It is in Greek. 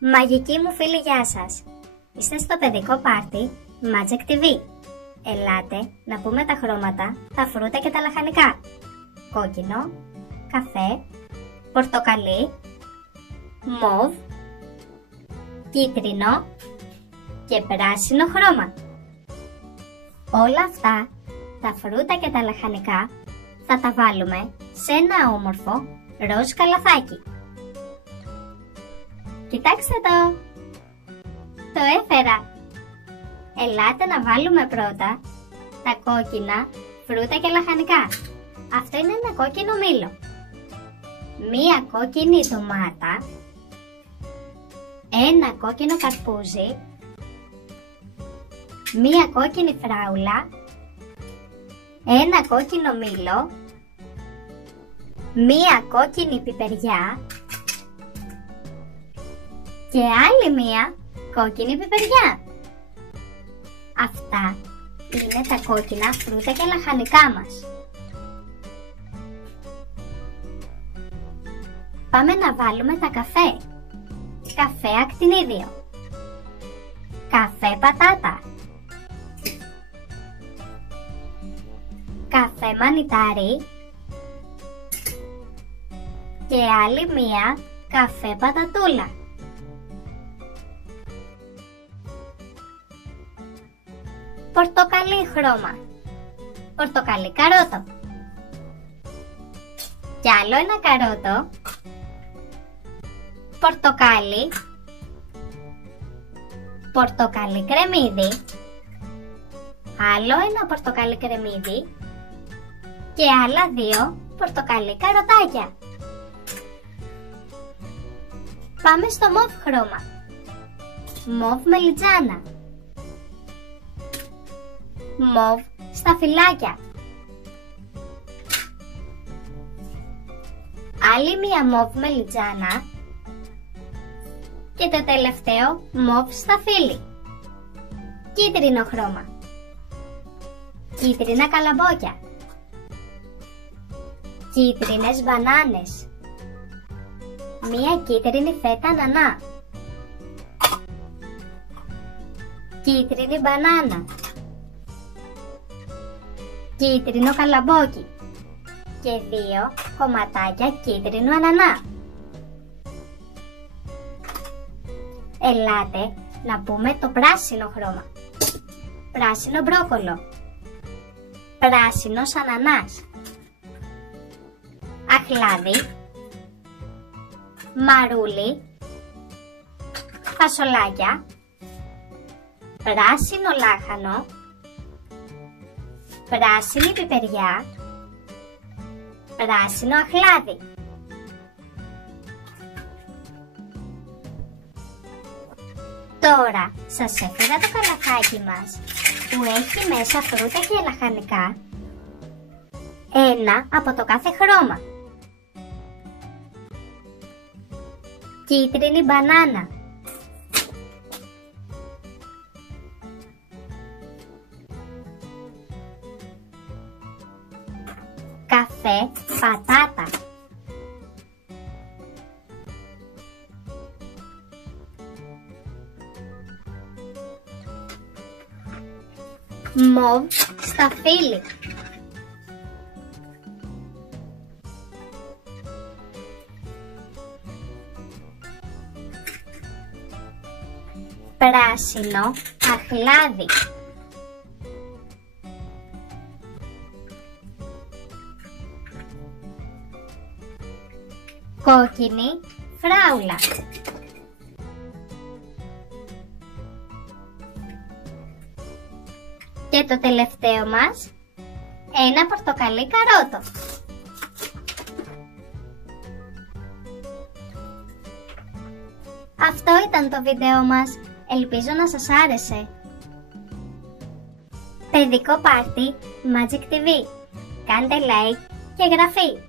Μαγική μου φίλη, γεια σας! Είστε στο παιδικό πάρτι Magic TV. Ελάτε να πούμε τα χρώματα, τα φρούτα και τα λαχανικά. Κόκκινο, καφέ, πορτοκαλί, μοβ, κίτρινο και πράσινο χρώμα. Όλα αυτά τα φρούτα και τα λαχανικά θα τα βάλουμε σε ένα όμορφο ροζ καλαθάκι. Κοιτάξτε το! Το έφερα! Ελάτε να βάλουμε πρώτα τα κόκκινα φρούτα και λαχανικά. Αυτό είναι ένα κόκκινο μήλο, μία κόκκινη ντομάτα, ένα κόκκινο καρπούζι, μία κόκκινη φράουλα, ένα κόκκινο μήλο, μία κόκκινη πιπεριά και άλλη μία κόκκινη πιπεριά. Αυτά είναι τα κόκκινα φρούτα και λαχανικά μας. Πάμε να βάλουμε τα καφέ. Καφέ ακτινίδιο, καφέ πατάτα, καφέ μανιτάρι και άλλη μία καφέ πατατούλα. Πορτοκαλί χρώμα, πορτοκαλί καρότο και άλλο ένα καρότο, πορτοκάλι, πορτοκαλί κρεμμύδι, άλλο ένα πορτοκαλί κρεμμύδι και άλλα δύο πορτοκαλί καροτάκια. Πάμε στο μοβ χρώμα, μοβ μελιτζάνα, μοβ σταφυλάκια, άλλη μία μοβ μελιτζάνα και το τελευταίο μοβ σταφύλι. Κίτρινο χρώμα, κίτρινα καλαμπόκια, κίτρινες μπανάνες, μία κίτρινη φέτα ανανά, κίτρινη μπανάνα, κίτρινο καλαμπόκι και δύο κομματάκια κίτρινου ανανά. Ελάτε να πούμε το πράσινο χρώμα. Πράσινο μπρόκολο, πράσινος ανανάς, αχλάδι, μαρούλι, φασολάκια, πράσινο λάχανο, πράσινη πιπεριά, πράσινο αχλάδι. Τώρα σας έφερα το καλαθάκι μας που έχει μέσα φρούτα και λαχανικά, ένα από το κάθε χρώμα. Κίτρινη μπανάνα, καφέ πατάτα, μοβ σταφύλι, πράσινο αχλάδι, κόκκινη φράουλα, και το τελευταίο μας, ένα πορτοκαλί καρότο. Αυτό ήταν το βίντεο μας. Ελπίζω να σας άρεσε. Παιδικό πάρτι Magic TV. Κάντε like και εγγραφή.